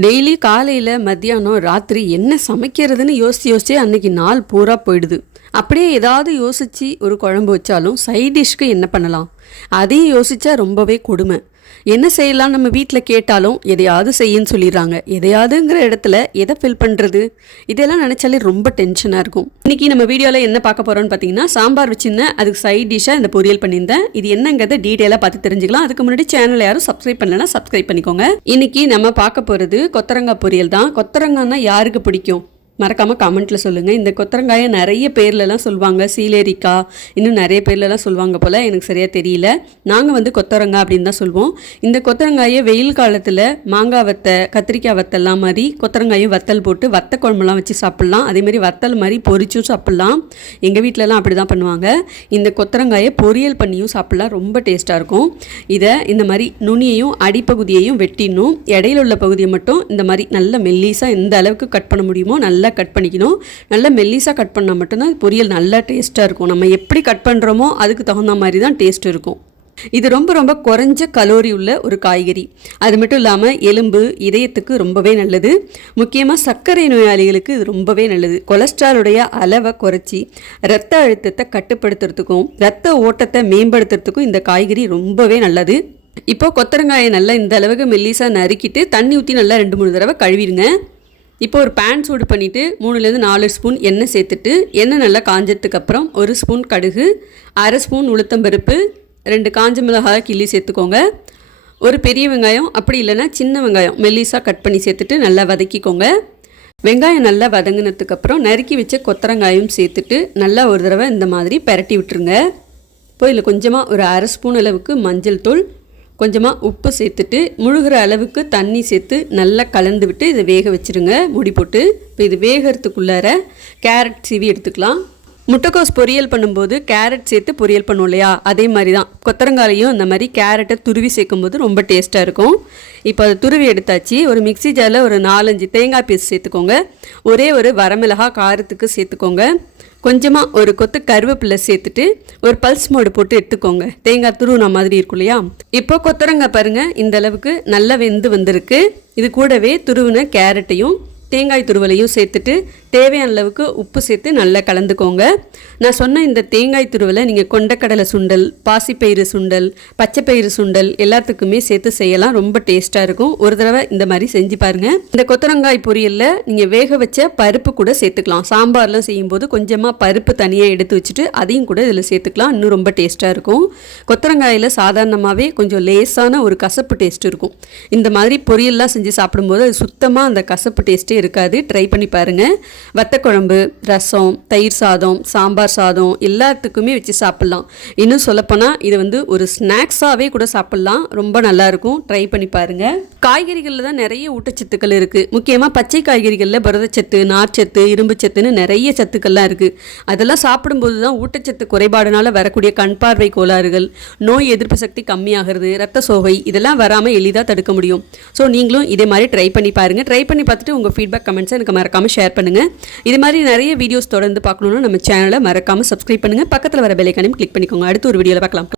Daily காலையில் மத்தியானம் ராத்திரி என்ன சமைக்கிறதுன்னு யோசிச்சு அன்னைக்கு நாள் பூரா போயிடுது. அப்படியே ஏதாவது யோசித்து ஒரு குழம்பு வச்சாலும் சைட் டிஷ்க்கு என்ன பண்ணலாம், அதையும் யோசித்தா ரொம்பவே கொடுமை. என்ன செய்யலாம் நம்ம வீட்டில் கேட்டாலும் எதையாவது செய்யன்னு சொல்லிடுறாங்க. எதையாவதுங்கிற இடத்துல எதை ஃபில் பண்ணுறது, இதெல்லாம் நினச்சாலே ரொம்ப டென்ஷனாக இருக்கும். இன்றைக்கி நம்ம வீடியோவில் என்ன பார்க்க போகிறோன்னு பார்த்தீங்கன்னா, சாம்பார் வச்சுருந்தேன், அதுக்கு சைட் டிஷ்ஷாக இந்த பொரியல் பண்ணியிருந்தேன். இது என்னங்கிறத டீட்டெயிலாக பார்த்து தெரிஞ்சுக்கலாம். அதுக்கு முன்னாடி சேனலை யாரும் சப்ஸ்கிரைப் பண்ணலைன்னா சப்ஸ்கிரைப் பண்ணிக்கோங்க. இன்றைக்கி நம்ம பார்க்க போகிறது கொத்தரங்காய் பொரியல் தான். கொத்தரங்காய்னா யாருக்கு பிடிக்கும் மறக்காமல் கமெண்ட்டில் சொல்லுங்கள். இந்த கொத்தரங்காயை நிறைய பேர்லலாம் சொல்லுவாங்க, சீலேரிக்காய், இன்னும் நிறைய பேர்லலாம் சொல்லுவாங்க போல், எனக்கு சரியாக தெரியல. நாங்கள் கொத்தரங்காய் அப்படின்னு தான் சொல்லுவோம். இந்த கொத்தரங்காயை வெயில் காலத்தில் மாங்காய் வத்தை, கத்திரிக்காய் வத்தெல்லாம் மாதிரி கொத்தரங்காயும் வத்தல் போட்டு வத்த குழம்புலாம் வச்சு சாப்பிட்லாம். அதேமாதிரி வத்தல் மாதிரி பொரிச்சும் சாப்பிட்லாம். எங்கள் வீட்டிலலாம் அப்படி தான் பண்ணுவாங்க. இந்த கொத்தரங்காயை பொரியல் பண்ணியும் சாப்பிட்லாம், ரொம்ப டேஸ்ட்டாக இருக்கும். இதை இந்த மாதிரி நுனியையும் அடிப்பகுதியையும் வெட்டிடணும். இடையில உள்ள பகுதியை மட்டும் இந்த மாதிரி நல்ல மெல்லிஸாக எந்த அளவுக்கு கட் பண்ண முடியுமோ நல்லா கட் பண்ணிக்கணும். நல்லா மெல்லிஸாக கட் பண்ணால் மட்டும்தான் பொரியல் நல்லா டேஸ்ட்டாக இருக்கும். நம்ம எப்படி கட் பண்ணுறோமோ அதுக்கு தகுந்த மாதிரி தான் டேஸ்ட் இருக்கும். இது ரொம்ப ரொம்ப குறைஞ்ச கலோரி உள்ள ஒரு காய்கறி. அது மட்டும் இல்லாமல் எலும்பு, இதயத்துக்கு ரொம்பவே நல்லது. முக்கியமாக சர்க்கரை நோயாளிகளுக்கு இது ரொம்பவே நல்லது. கொலஸ்ட்ராலுடைய அளவை குறைச்சி இரத்த அழுத்தத்தை கட்டுப்படுத்துறதுக்கும் இரத்த ஓட்டத்தை மேம்படுத்துறதுக்கும் இந்த காய்கறி ரொம்பவே நல்லது. இப்போ கொத்தரங்காயை நல்லா இந்த அளவுக்கு மெல்லிஸாக நறுக்கிட்டு தண்ணி ஊற்றி நல்லா 2-3 தடவை கழுவிடுங்க. இப்போ ஒரு பேன் சூடு பண்ணிவிட்டு 3-4 ஸ்பூன் எண்ணெய் சேர்த்துட்டு, எண்ணெய் நல்லா காஞ்சதுக்கப்புறம் 1 ஸ்பூன் கடுகு, 1/2 ஸ்பூன் உளுத்தம்பருப்பு, 2 காஞ்ச மிளகாய் கிள்ளி சேர்த்துக்கோங்க. ஒரு பெரிய வெங்காயம், அப்படி இல்லைன்னா சின்ன வெங்காயம் மெல்லிஸாக கட் பண்ணி சேர்த்துட்டு நல்லா வதக்கிக்கோங்க. வெங்காயம் நல்லா வதங்கினதுக்கப்புறம் நறுக்கி வச்ச கொத்தரங்காயும் சேர்த்துட்டு நல்லா ஒரு தடவை இந்த மாதிரி பெரட்டி விட்டுருங்க. இப்போ இதில் கொஞ்சமாக ஒரு 1/2 ஸ்பூன் அளவுக்கு மஞ்சள் தூள், கொஞ்சமாக உப்பு சேர்த்துட்டு முழுகிற அளவுக்கு தண்ணி சேர்த்து நல்லா கலந்து விட்டு இதை வேக வச்சுருங்க, மூடி போட்டு. இப்போ இது வேகிறதுக்குள்ளார கேரட் சீவி எடுத்துக்கலாம். முட்டைக்கோஸ் பொரியல் பண்ணும்போது கேரட் சேர்த்து பொரியல் பண்ணுவோம் இல்லையா, அதே மாதிரி தான் கொத்தரங்காலையும் இந்த மாதிரி கேரட்டை துருவி சேர்க்கும்போது ரொம்ப டேஸ்ட்டாக இருக்கும். இப்போ அதை துருவி எடுத்தாச்சு. ஒரு மிக்ஸி ஜாரில் ஒரு 4-5 தேங்காய் பீஸ் சேர்த்துக்கோங்க. ஒரே ஒரு வரமிளகாய் காரத்துக்கு சேர்த்துக்கோங்க. கொஞ்சமாக ஒரு கொத்து கருவேப்பிலை சேர்த்துட்டு ஒரு பல்ஸ் மோடு போட்டு எடுத்துக்கோங்க. தேங்காய் துருவின மாதிரி இருக்கும் இல்லையா. இப்போ கொத்தரங்காய் பாருங்கள், இந்த அளவுக்கு நல்லா வெந்து வந்திருக்கு. இது கூடவே துருவின கேரட்டையும் தேங்காய் துருவலையும் சேர்த்துட்டு தேவையான அளவுக்கு உப்பு சேர்த்து நல்லா கலந்துக்கோங்க. நான் சொன்ன இந்த தேங்காய் துருவலை நீங்கள் கொண்டக்கடலை சுண்டல், பாசிப்பயிறு சுண்டல், பச்சைப்பயிறு சுண்டல் எல்லாத்துக்குமே சேர்த்து செய்யலாம், ரொம்ப டேஸ்ட்டாக இருக்கும். ஒரு தடவை இந்த மாதிரி செஞ்சு பாருங்கள். இந்த கொத்தரங்காய் பொரியலில் நீங்கள் வேக வச்ச பருப்பு கூட சேர்த்துக்கலாம். சாம்பார்லாம் செய்யும்போது கொஞ்சமாக பருப்பு தனியாக எடுத்து வச்சுட்டு அதையும் கூட இதில் சேர்த்துக்கலாம், இன்னும் ரொம்ப டேஸ்ட்டாக இருக்கும். கொத்தரங்காயில் சாதாரணமாகவே கொஞ்சம் லேசான ஒரு கசப்பு டேஸ்ட் இருக்கும். இந்த மாதிரி பொரியல்லாம் செஞ்சு சாப்பிடும்போது அது சுத்தமாக அந்த கசப்பு டேஸ்ட்டே இருக்காது. ட்ரை பண்ணி பாருங்கள். வத்தக்குழம்பு, ரசம், தயிர் சாதம், சாம்பார் சாதம் எல்லாத்துக்குமே வச்சு சாப்பிட்லாம். இன்னும் சொல்லப்போனால் இது ஒரு ஸ்நாக்ஸாகவே கூட சாப்பிட்லாம், ரொம்ப நல்லாயிருக்கும். ட்ரை பண்ணி பாருங்கள். காய்கறிகளில் தான் நிறைய ஊட்டச்சத்துக்கள் இருக்குது. முக்கியமாக பச்சை காய்கறிகளில் புரதச்சத்து, நார்ச்சத்து, இரும்புச்சத்துன்னு நிறைய சத்துக்கள்லாம் இருக்குது. அதெல்லாம் சாப்பிடும்போது தான் ஊட்டச்சத்து குறைபாடுனால வரக்கூடிய கண் பார்வை கோளாறுகள், நோய் எதிர்ப்பு சக்தி கம்மியாகிறது, ரத்த சோகை இதெல்லாம் வராமல் எளிதாக தடுக்க முடியும். ஸோ நீங்களும் இதே மாதிரி ட்ரை பண்ணி பாருங்கள். ட்ரை பண்ணி பார்த்துட்டு உங்கள் ஃபீட்பேக் கமெண்ட்ஸை எனக்கு மறக்காமல் ஷேர் பண்ணுங்கள். இது மாதிரி நிறைய வீடியோஸ் தொடர்ந்து பார்க்கணுன்னா நம்ம சேனலை மறக்காமல் சப்ஸ்கிரைப் பண்ணுங்கள். பக்கத்தில் வர பெல் ஐகானையும் கிளிக் பண்ணிக்கோங்க. அடுத்து ஒரு வீடியோவில் பார்க்கலாம்.